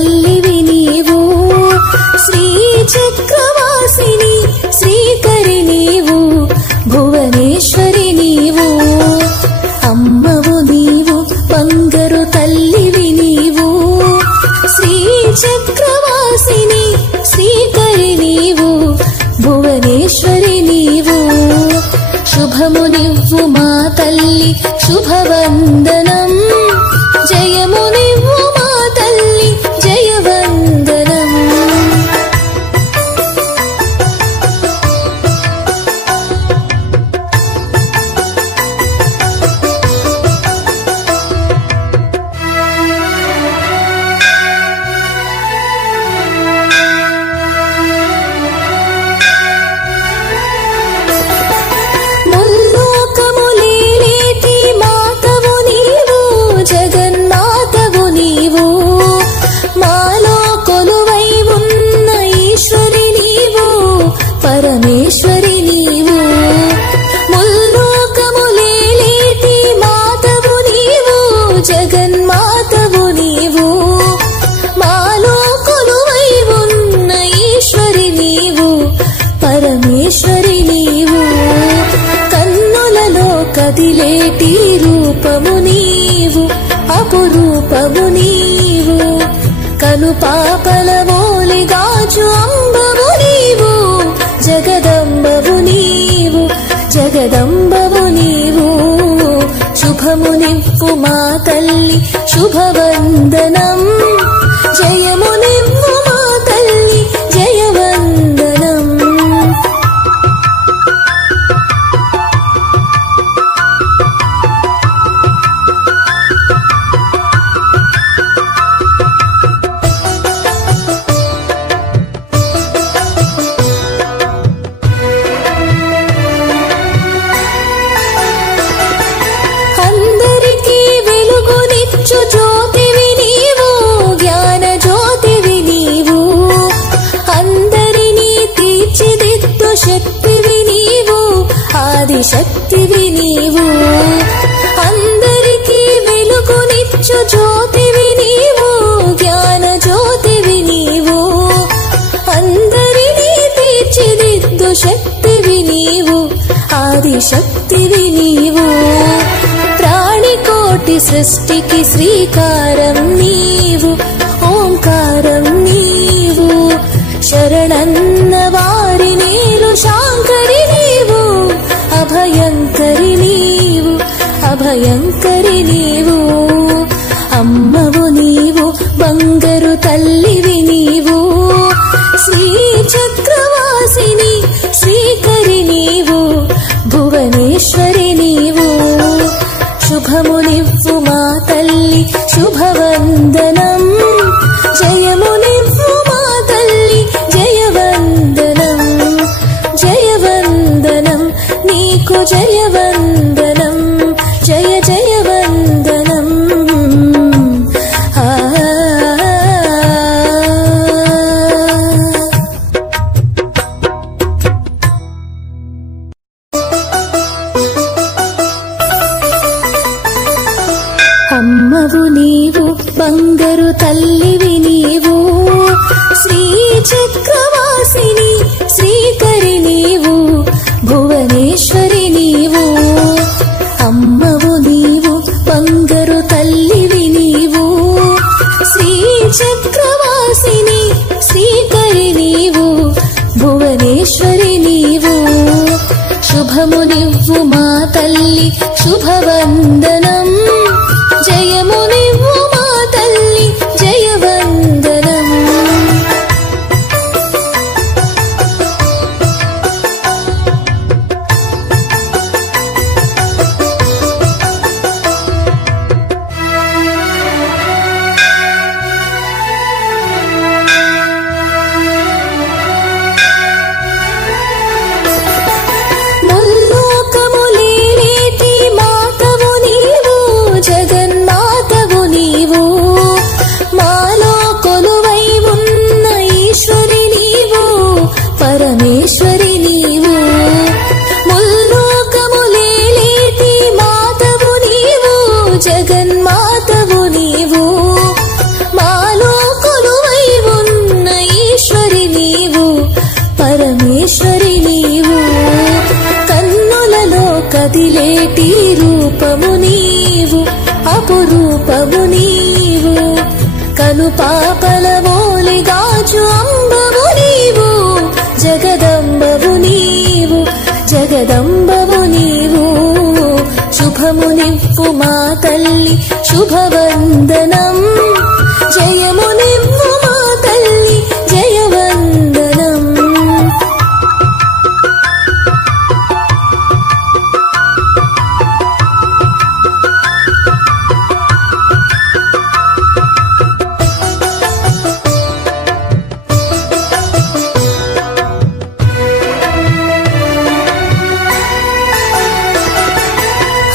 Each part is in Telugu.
తల్లివి నీవు, శ్రీ చక్రవాసిని శ్రీకరి నీవు, భువనేశ్వరి నీవు. అమ్మవు నీవు బంగారు తల్లివి నీవు, శ్రీ చక్రవాసిని శ్రీకరి నీవు, భువనేశ్వరి నీవు. శుభము నివ్వు మా తల్లి శుభవందనం, జయము నివ్వు మా తల్లి జయవందనం. పరమేశ్వరి నీవు, ముల్లోకములేలేటి మాతవు నీవు, జగన్మాతవు నీవు. మాలో కొలువై ఉన్న ఈశ్వరి నీవు, పరమేశ్వరి నీవు. కన్నులలో కదిలేటి రూపము నీవు, అపురూపము నీవు. కను పాపల మోలిగాచు అంబవు నీవు, జగదంబవు నీవు, జగదంబవు నీవు. శుభము నివ్వు మా తల్లి శుభవందనం, జయము నివ్వు మా తల్లి జయవందనం. జ్యోతివి నీవు, జ్ఞాన జ్యోతివి నీవు. అందరినీ తీర్చిదిద్దు శక్తివి నీవు, ఆదిశక్తివి నీవు. అందరికీ వెలుగునిచ్చు జ్యోతివి నీవు, జ్ఞాన జ్యోతివి నీవు. అందరినీ తీర్చిదిద్దు శక్తివి నీవు, ఆదిశక్తివి నీవు. ప్రాణికోటి సృష్టికి శ్రీకారం నీవు, ఓంకారం నీవు. శరణన్న వారి నీరు శాంకరి నీవు, అభయంకరి నీవు, అభయంకరి నీవు. అమ్మవు నీవు బంగారు తల్లివి నీవు, శ్రీ చక్రవాసిని శ్రీకరి నీవు, భువనేశ్వరి నీవు. శుభము నివ్వు మా తల్లి శుభవందనం, జయము నివ్వు మా తల్లి జయవందనం. జయవందనం నీకు జయవందనం, జయ జయవందనం. అమ్మవు నీవు బంగారు తల్లివి నీవు, శ్రీ చక్రవాసిని శ్రీకరి నీవు, భువనేశ్వరి నీవు. అమ్మవు నీవు బంగారు తల్లివి నీవు, శ్రీ చక్రవాసిని శ్రీకరి నీవు, భువనేశ్వరి నీవు. శుభము నివ్వు మా తల్లి శుభవందనం, జయము నివ్వు మా తల్లి జయవందనం. ముల్లోకములేలేటి మాతవు నీవు, జగన్మాతవు కదిలేటి రూపము నీవు అపురూపము నీవు కనుపాపల మోలిగాచు అంబవు నీవు జగదంబవు నీవు జగదంబవు నీవు శుభమునివ్వు మా తల్లి శుభవందనం జయమునివ్వు మా తల్లి జయవందనం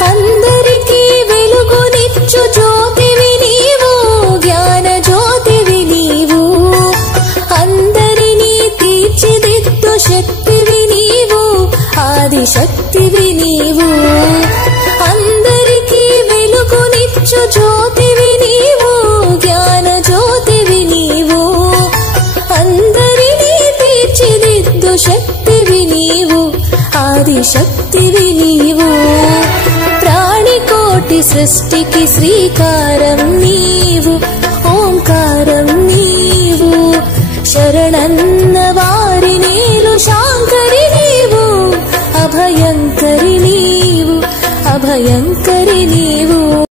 అందరికీ వెలుగునిచ్చు జ్యోతివి నీవు జ్ఞాన జ్యోతివి నీవు అందరినీ తీర్చిదిద్దు శక్తివి నీవు ఆది శక్తివి నీవు అందరికీ వెలుగునిచ్చు జ్యోతివి నీవు జ్ఞాన జ్యోతివి నీవు అందరినీ తీర్చిదిద్దు శక్తివి నీవు ఆది శక్తివి నీవు ప్రాణికోటి సృష్టికి శ్రీకారం నీవు